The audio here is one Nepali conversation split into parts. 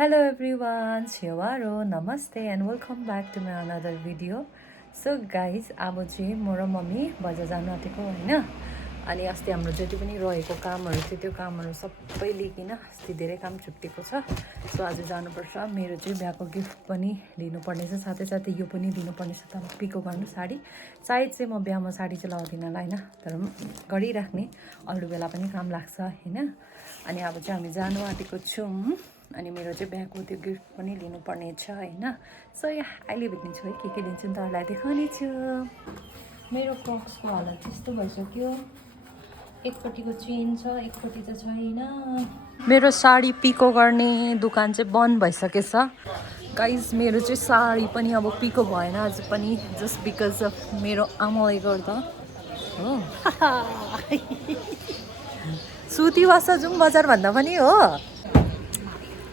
Hello everyone, Shiawaro, Namaste and welcome back to my another video. So guys, अब चाहिँ म र मम्मी बजार जानु आँटेको हैन। अनि अस्ति हाम्रो जति पनि रहेको कामहरु थियो त्यो कामहरु सबै लिकिन अस्ति धेरै काम छुट्टेको छ। सो आज जानुपर्छ। मेरो चाहिँ बिहाको गिफ्ट पनि लिनुपर्ने छ, साथै साथै यो पनि लिनुपर्ने छ। त पिको गर्नु साडी। सायद चाहिँ म बिहामा साडी चाहिँ लाउँदिन होला हैन, तर गरिराख्ने अरू बेला पनि काम लाग्छ हैन। अनि अब चाहिँ हामी जानु आँटेको छौं। अनि मेरो चाहिँ बिहाको त्यो गिफ्ट पनि लिनुपर्ने छ हैन। सो अहिले भेट्नेछु है, के लिन्छु नि तपाईलाई देखाउने छु। मेरो क्रक्सको हालत त्यस्तो भइसक्यो। एकपट्टिको चेन छ, एकपट्टि त छैन। मेरो साडी पिको गर्ने दुकान चाहिँ बन्द भइसकेछ। गाइस मेरो चाहिँ साडी पनि अब पिको भएन आज पनि, जस्ट बिकज अफ मेरो आमाले गर्दा हो। सुती वासा जाउँ बजार भन्दा पनि हो।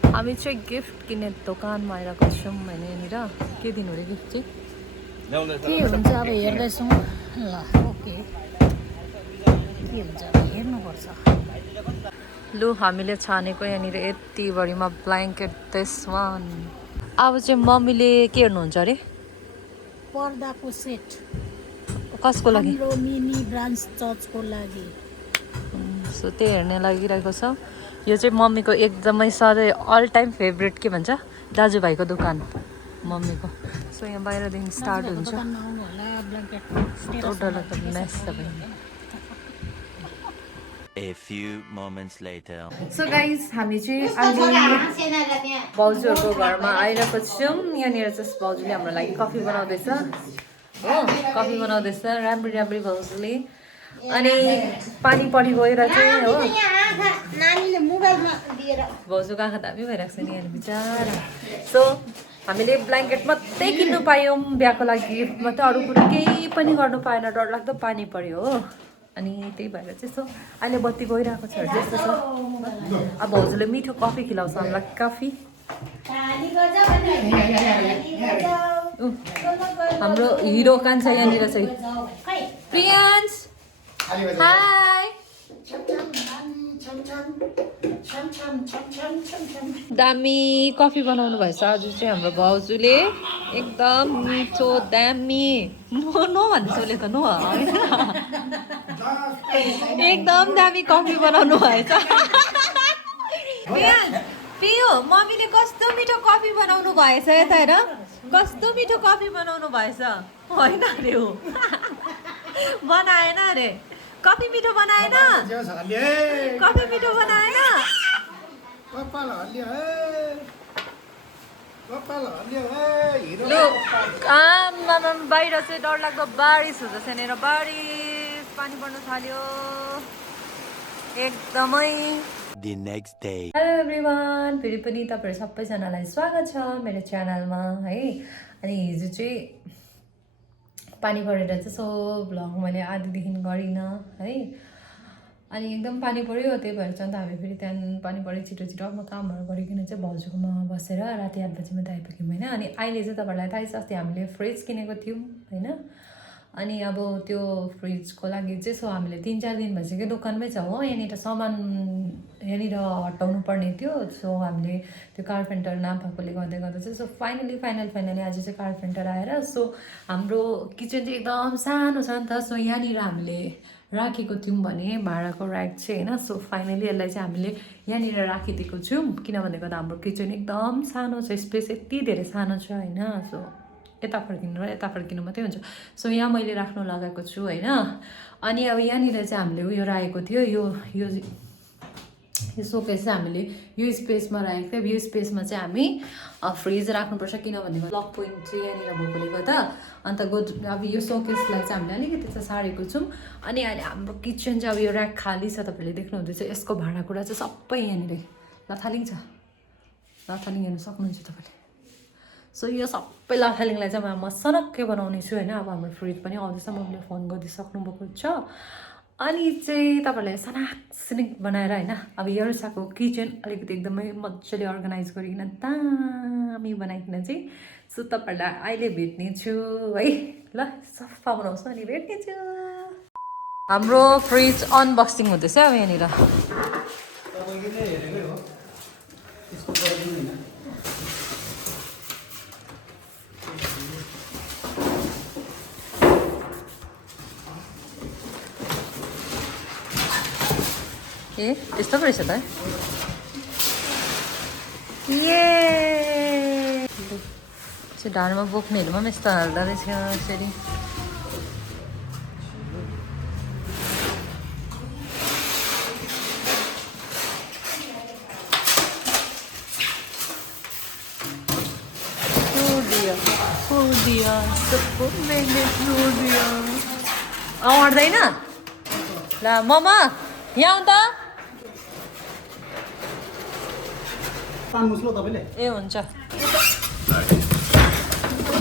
हामी चाहिँ गिफ्ट किन्ने दोकानमा आइरहेको छौँ होइन। यहाँनिर के दिनु रे गिफ्ट चाहिँ के हुन्छ अब हेर्दैछौँ ल। ओके के हुन्छ अब हेर्नुपर्छ। लु हामीले छानेको यहाँनिर यति बढीमा ब्ल्याङ्केट दिस वान। अब चाहिँ मम्मीले के हेर्नुहुन्छ अरे? पर्दाको सेट कसको लागि? हाम्रो मिनी ब्रान्च चर्चको लागि। सो त्यो हेर्ने लागिरहेको छ। यो चाहिँ मम्मीको एकदमै सधैँ अल टाइम फेभरेट के भन्छ दाजुभाइको दोकान मम्मीको। सो यहाँ बाहिरदेखि स्टार्ट हुन्छ। A few moments later. So guys हामी चाहिँ अहिले भाउजूहरूको घरमा आइरहेको छौँ। यहाँनिर चाहिँ भाउजूले हाम्रो लागि कफी बनाउँदैछ हो। कफी बनाउँदैछ राम्री राम्री भाउजूले। अनि पानी परी गएर चाहिँ हो भाउजूको आँखा दामी भइरहेको छ नि यहाँ बिचारा। सो हामीले ब्ल्याङ्केट मात्रै किन्नु पायौँ बिहाको लागि, मात्रै अरू कुरो केही पनि गर्नु पाएन। डरलाग्दो पानी पर्यो हो। अनि त्यही भएर चाहिँ सो अहिले बत्ती गइरहेको छ जस्तो छ। अब भाउजूले मिठो कफी खिलाउँछ हामीलाई। कफी हाम्रो हिरो कान्छ यहाँनिर चाहिँ प्रियान्स। हाई दामी कफी बनाउनु भएछ आज चाहिँ हाम्रो भाउजूले। एकदम मिठो दामी। नो भन्दैछ उसले त नो होइन। एकदम दामी कफी बनाउनु भएछ। पियो मम्मीले कस्तो मिठो कफी बनाउनु भएछ यता हेर। कस्तो मिठो कफी बनाउनु भएछ होइन अरे हो। बनाएन अरे कफी मिठो बनाएन। कफी मिठो बनाएन। आमा बाहिर चाहिँ डरलाग्दो बारिस हुँदैछ यहाँनिर। बारिस पानी पर्न थाल्यो एकदमै। The next day. Hello everyone, फेरि पनि तपाईँहरू सबैजनालाई स्वागत छ मेरो च्यानलमा है। अनि हिजो चाहिँ पानी परेर चाहिँ सो भ्लग मैले आधीदेखि गरिनँ है। अनि एकदम पानी पऱ्यो, त्यही भएर चाहिँ हामी फेरि त्यहाँ पानी पऱ्यो छिटो छिटो म कामहरू गरिकन चाहिँ भाउजूकोमा बसेर राति 8 बजीमा त आइपुग्यौँ होइन। अनि अहिले चाहिँ तपाईँहरूलाई थाहै छ अस्ति हामीले फ्रिज किनेको थियौँ होइन। अनि अब त्यो फ्रिजको लागि चाहिँ सो हामीले 3-4 दिन भइसक्यो दोकानमै छ हो। यहाँनिर सामान यहाँनिर हटाउनु पर्ने थियो। सो हामीले त्यो कारपेन्टर नपाएकोले गर्दा चाहिँ सो फाइनली आज चाहिँ कारपेन्टर आएर सो हाम्रो किचन चाहिँ एकदम सानो छ नि त। सो यहाँनिर हामीले राखेको थियौँ भने भाँडाको ऱ्याक चाहिँ होइन। सो फाइनली यसलाई चाहिँ हामीले यहाँनिर राखिदिएको छौँ, किनभने गर्दा हाम्रो किचन एकदम सानो छ, स्पेस यति धेरै सानो छ होइन। सो यता फर्किनु मात्रै हुन्छ। सो यहाँ मैले राख्नु लगाएको छु होइन। अनि अब यहाँनिर चाहिँ हामीले उयो राखेको थियो, यो सोकेस चाहिँ हामीले यो स्पेसमा राखेको थियो। यो स्पेसमा चाहिँ हामी फ्रिज राख्नुपर्छ, किनभने लक पोइन्ट चाहिँ यहाँनिर भएकोले गर्दा। अन्त अब यो सोकेसलाई चाहिँ हामीले अलिकति चाहिँ सारेको छौँ। अनि अहिले हाम्रो किचन चाहिँ अब यो ऱ्याक खाली छ, तपाईँले देख्नुहुँदैछ। यसको भाँडाकुँडा चाहिँ सबै यहाँनिर लथालिङ छ। लथालिङ हेर्नु सक्नुहुन्छ तपाईँले। सो यो सबै लथालिङलाई चाहिँ म सनक्कै बनाउने छु होइन। अब हाम्रो फ्रिज पनि आउँदैछ, मम्मीले फोन गरिदिइसक्नु भएको छ। अनि चाहिँ तपाईँहरूलाई सनाक बनाएर होइन अब यर्साको किचन अलिकति एकदमै मजाले अर्गनाइज गरिकन दामी बनाइकन चाहिँ सो तपाईँहरूलाई अहिले भेट्नेछु है। ल सफा बनाउँछु अनि भेट्नेछु। हाम्रो फ्रिज अनबक्सिङ हुँदैछ अब यहाँनिर। ए त्यस्तो पो रहेछ त ए चाहिँ ढाडमा बोक्नेहरूमा पनि यस्तो हाल्दो रहेछ यसरी अँट्दैन ल ममा यहाँ आउँ त ए हुन्छ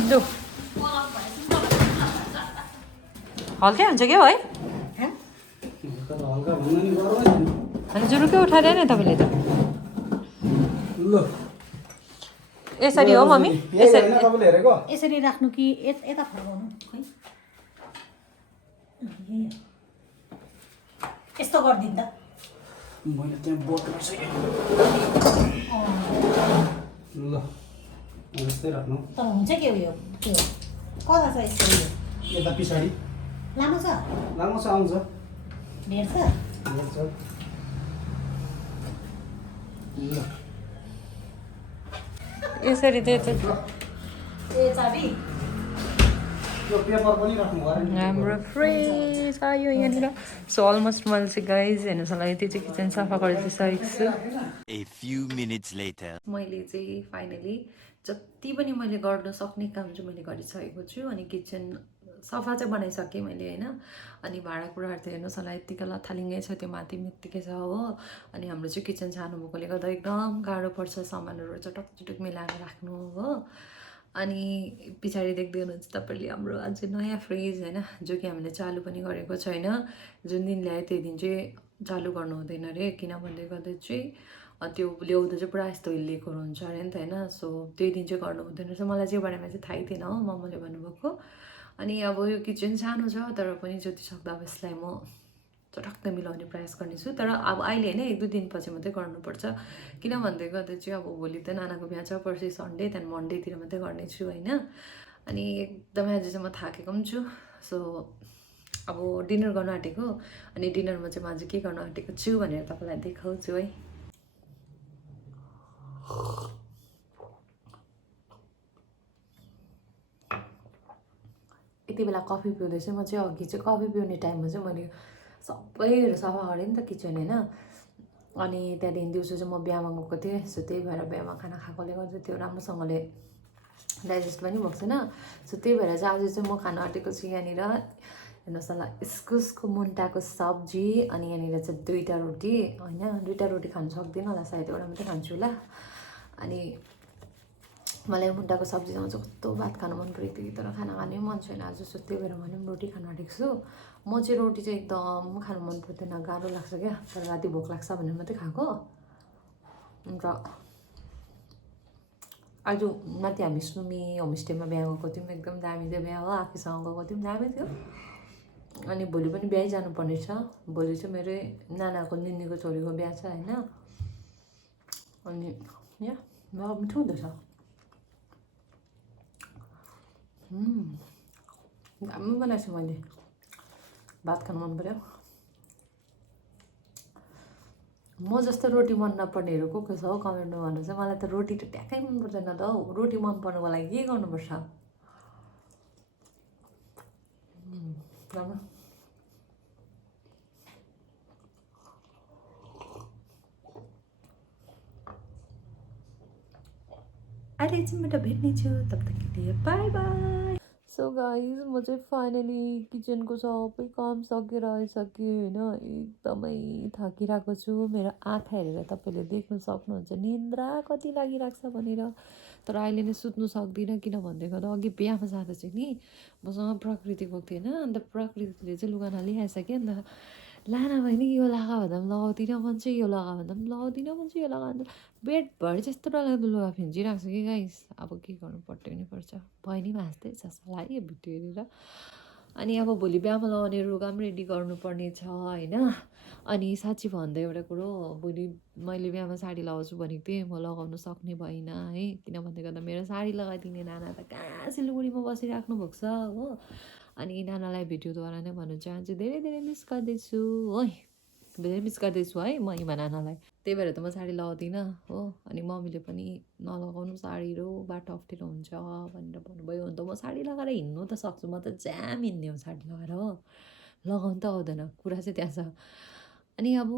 लु हल्कै हुन्छ क्या है अनि जुरुकै उठाएर नि तपाईँले त यसरी हो मम्मी यसरी राख्नु कि यता फर्काउनु खै यस्तो गरिदिनु त मैले त्यहाँ बोट राख्छु ल यस्तै राख्नु तर हुन्छ के उयो त्यो कता छ यस्तो उयो यता पछाडि लामो छ आउँछ भेट्छ ल यसरी त्यही त ए चाबी यो पेपर पनि राख्नु भयो हाम्रो फ्रेस आयो यहाँनिर सो अलमोस्ट मैले चाहिँ गाइज हेर्नुहोस् होला यति चाहिँ किचन सफा गरिदिइसकेको छु A few minutes later. मैले चाहिँ फाइनली जति पनि मैले गर्न सक्ने काम चाहिँ मैले गरिसकेको छु अनि किचन सफा चाहिँ बनाइसकेँ मैले होइन अनि भाँडाकुँडाहरू त हेर्नुहोस् होला यत्तिकै लथालिङ्गै छ त्यो माथि यत्तिकै छ हो अनि हाम्रो चाहिँ किचन सानो भएकोले गर्दा एकदम गाह्रो पर्छ सामानहरू चटक चटक मिलाएर राख्नु हो अनि पछाडि देख्दै हुनुहुन्छ तपाईँले हाम्रो अझै नयाँ फ्रिज होइन जो कि हामीले चालु पनि गरेको छैन जुन दिन ल्यायो त्यो दिन चाहिँ चालु गर्नु हुँदैन अरे किन भन्दै गर्दा चाहिँ त्यो ल्याउँदा चाहिँ पुरा यस्तो हिल्लेकोहरू हुन्छ अरे नि त होइन सो त्यही दिन चाहिँ गर्नु हुँदैन रहेछ मलाई चाहिँ बारेमा चाहिँ थाहै थिएन हो मम्मीले भन्नुभएको अनि अब यो किचन सानो छ तर पनि जति सक्दो अब यसलाई म चटक्क मिलाउने प्रयास गर्नेछु तर अब अहिले होइन 1-2 दिनपछि मात्रै गर्नुपर्छ किन भन्दै गर्दा चाहिँ अब भोलि त नानाको बिहा छ पर्सि सन्डे त्यहाँदेखि मन्डेतिर मात्रै गर्नेछु होइन अनि एकदमै आज चाहिँ म थाकेको पनि छु सो अब डिनर गर्न आँटेको अनि डिनरमा चाहिँ म आज के गर्न आँटेको छु भनेर तपाईँलाई देखाउँछु है यति बेला कफी पिउँदैछु म चाहिँ अघि चाहिँ कफी पिउने टाइममा चाहिँ मैले सबैहरू सफा गरेँ नि त किचन होइन अनि त्यहाँदेखि दिउँसो चाहिँ म बिहामा गएको थिएँ सो त्यही भएर बिहामा खाना खाएकोले गर्दा त्यो राम्रोसँगले डाइजेस्ट पनि भएको छैन सो त्यही भएर चाहिँ आज चाहिँ म खाना आँटेको छु यहाँनिर हेर्नुहोस् होला इस्कुसको मुन्टाको सब्जी अनि यहाँनिर चाहिँ 2टा रोटी होइन 2टा रोटी खानु सक्दिनँ होला सायद एउटा मात्रै खान्छु होला अनि मलाई मुन्टाको सब्जीसँग चाहिँ कस्तो भात खानु मन परेको थियो तर खाना खानै मन छैन आज सो त्यही भएर मैले पनि रोटी खानु आँटेको छु म चाहिँ रोटी चाहिँ एकदम खानु मन पर्दैन गाह्रो लाग्छ क्या तर राति भोक लाग्छ भनेर मात्रै खाएको अन्त आज माथि हामी सुमी होमस्टेमा बिहा गएको थियौँ एकदम दामी थियो बिहा हो आफूसँग गएको थियौँ दामी थियो अनि भोलि पनि बिहा जानुपर्ने छ भोलि चाहिँ मेरै नानाको निनीको छोरीको बिहा छ होइन अनि यहाँ बिहा मिठो हुँदैछ दामी बनाएको छु मैले भात खानु मन पर्यो म जस्तो रोटी मन नपर्नेहरू को छ हौ कमेन्टमा भन्नु चाहिँ मलाई त रोटी त ट्याक्कै मन पर्दैन त हौ रोटी मन पर्नुको लागि के गर्नुपर्छ अहिले चाहिँ म त भेट्ने छु तब तक के लिए बाई बाई सो गाइज म चाहिँ फाइनली किचनको सबै काम सकेर आइसकेँ होइन एकदमै थाकिरहेको छु मेरो आँखा हेरेर तपाईँले देख्न सक्नुहुन्छ निन्द्रा कति लागिरहेको छ भनेर तर अहिले नै सुत्नु सक्दिनँ किन भन्दै गर्दा अघि बिहामा जाँदा चाहिँ नि मसँग प्रकृति गएको थिएँ होइन अन्त प्रकृतिले चाहिँ लुगा नलिआएछ कि अन्त लाना बहिनी यो लगा भन्दा पनि लगाउँदिनँ भन्छ यो लगा भन्दा पनि लगाउँदिनँ भन्छ यो लगा भन्दा बेडभरि त्यस्तो डरलाग्दो लुगा फिन्चिरहेको छ कि गाइस अब के गर्नु पट्याउनै पर्छ बहिनी पनि हाँस्दै छ सल्लाह यो भिडियो हेरेर अनि अब भोलि बिहामा लगाउने लुगा पनि रेडी गर्नुपर्ने छ होइन अनि साँच्ची भन्दा एउटा कुरो भोलि मैले बिहामा साडी लगाउँछु भनेको थिएँ म लगाउनु सक्ने भइनँ है किन भन्दै गर्दा मेरो साडी लगाइदिने नाना त कहाँ सिलगढीमा बसिराख्नु भएको छ हो अनि नानालाई भिडियोद्वारा नै भन्न चाहन्छु धेरै धेरै मिस गर्दैछु है धेरै मिस गर्दैछु है म इमा नानालाई। त्यही भएर त म साडी लगाउँदिनँ हो। अनि मम्मीले पनि नलगाउनु साडी र बाटो अप्ठ्यारो हुन्छ भनेर भन्नुभयो। अन्त म साडी लगाएर हिँड्नु त सक्छु, म त जाम हिँड्ने हो साडी लगाएर हो, लगाउनु त आउँदैन, कुरा चाहिँ त्यहाँ छ। अनि अब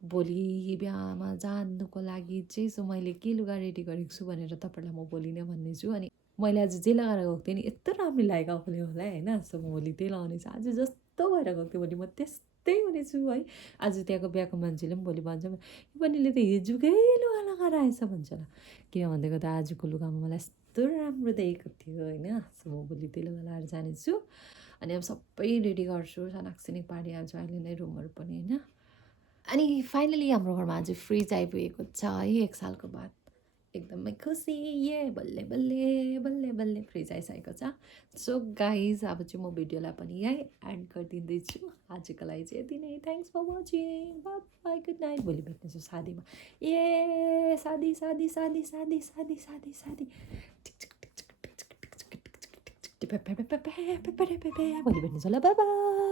भोलि बिहामा जानुको लागि चाहिँ सो मैले के लुगा रेडी गरेको छु भनेर तपाईँहरूलाई म भोलि नै भन्नेछु। अनि मैले आज जे लगाएर गएको थिएँ नि यस्तो राम्रो लागेको आफूले होला होइन। सो म भोलि त्यही लगाउनेछु। आज जस्तो भएर गएको थिएँ भोलि म त्यस्तै हुनेछु है। आज त्यहाँको बिहाको मान्छेले पनि भोलि भन्छ बहिनीले त हिजोकै लुगा लगाएर आएछ भन्छ होला, किन भन्दैको त आजको लुगामा मलाई यस्तो राम्रो देखेको थियो होइन। सो म भोलि त्यही लुगा लगाएर जानेछु। अनि अब सबै रेडी गर्छु, सनाकसिनिक पारिहाल्छु अहिले नै रुमहरू पनि होइन। अनि फाइनली हाम्रो घरमा आज फ्रिज आइपुगेको छ है 1 सालको बाद। एकदमै खुसी, ये बल्ले बल्ले बल्ले बल्ले फ्रिज आइसकेको छ। सो गाइज अब चाहिँ म भिडियोलाई पनि यहीँ एन्ड गरिदिँदैछु। आजको लागि चाहिँ यति नै। Thanks for watching, bye bye, good night. भोलि भेट्नेछु शादीमा। ए शादी शादी शादी शादी शादी शादी शादी भोलि भेट्नेछु ल, बाई बाई।